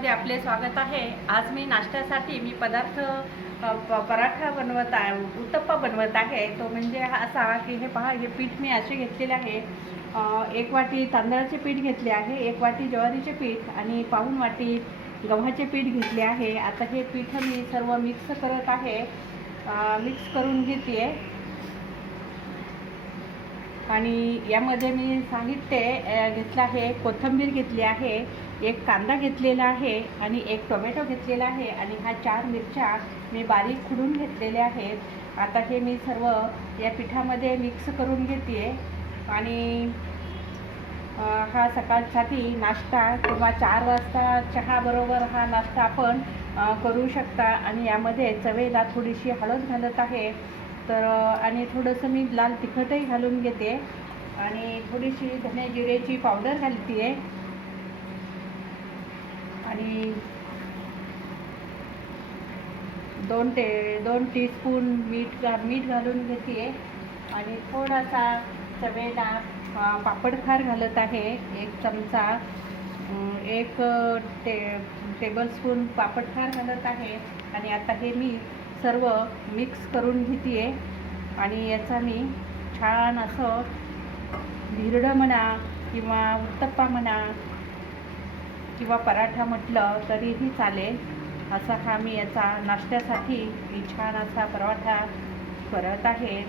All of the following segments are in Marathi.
मध्ये आपले स्वागत आहे। आज मी नाश्त्यासाठी पदार्थ पराठा बनवत आहे, उत्तप्पा बनवत आहे। तो म्हणजे असा की हे पहा, हे पीठ मी असे घेतलेले आहे। 1 वाटी तांदळाचे पीठ घेतले आहे, 1 वाटी ज्वारीचे पीठ आणि पाऊण वाटी गव्हाचे पीठ घेतले आहे। आता हे पीठ मी सर्व मिक्स करत आहे, मिक्स करून घेते आणि यामध्ये मी साहित्य घेतलं आहे। कोथिंबीर घेतली आहे, 1 कांदा घेतलेला आहे आणि 1 टोमॅटो घेतलेला आहे आणि ह्या 4 मिरच्या मी बारीक खुडून घेतलेल्या आहेत। आता हे मी सर्व या पिठामध्ये मिक्स करून घेते आणि हा सकाळसाठी नाश्ता किंवा 4 वाजता चहाबरोबर हा नाश्ता आपण करू शकता। आणि यामध्ये चवेला थोडीशी हळद घालत आहे, तर आणि थोडंसं मी लाल तिखटही घालून घेते आणि थोडीशी धने जिरेची पावडर घालते आहे आणि 2 टीस्पून मीठ घालून घेते आणि थोडासा चवेला पापडखार घालत आहे। 1 चमचा 1 टेबलस्पून पापडखार घालत आहे आणि आता हे मी सर्व मिक्स करून घेते आणि याचा मी छान असं धिरडं म्हणा किंवा उत्तप्पा म्हणा किंवा पराठा म्हटलं तरीही चालेल, असा हा मी याचा नाश्त्यासाठी मी छान असा पराठा करत आहे।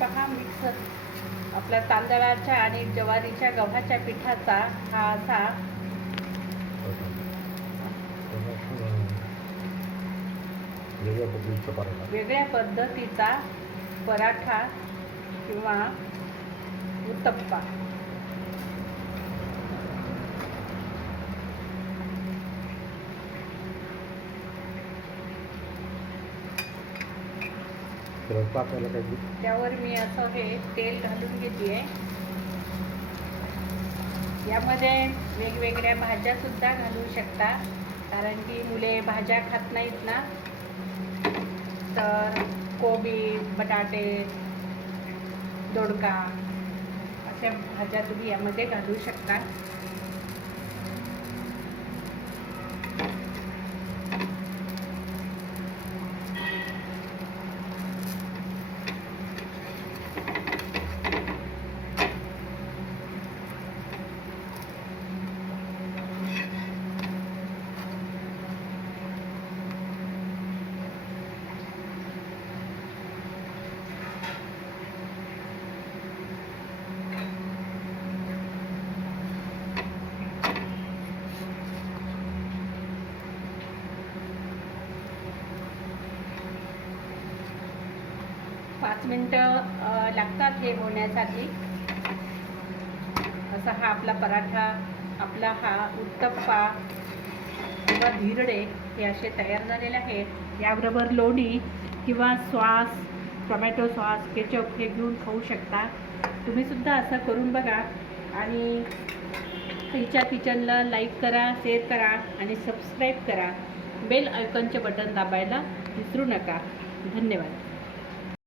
पहा, मिक्सर आपल्या तांदळाच्या आणि ज्वारीच्या गव्हाच्या पिठाचा हा असा वेगळ्या पद्धतीचा पराठा किंवा उत्तप्पा। त्यावर मी असं हे तेल घालून घेते। यामध्ये वेगवेगळ्या भाज्या सुद्धा घालू शकता, कारण की मुले भाज्या खात नाहीत ना, तर कोबी, बटाटे, दोडका अशा भाज्या तुम्ही यामध्ये घालू शकता। पाच मिनटं लागतात हे होण्यासाठी। असा हा आपला पराठा, आपला हा उत्तप्पा किंवा धिरडे हे असे तयार झालेले आहेत। याबरोबर लोणी किंवा सॉस, टोमॅटो सॉस, केचप हे घेऊन खाऊ शकता। तुम्ही सुद्धा असं करून बघा आणि हिच्या किचनला लाईक करा, शेअर करा आणि सबस्क्राईब करा। बेल आयकॉनचे बटन दाबायला विसरू नका। धन्यवाद।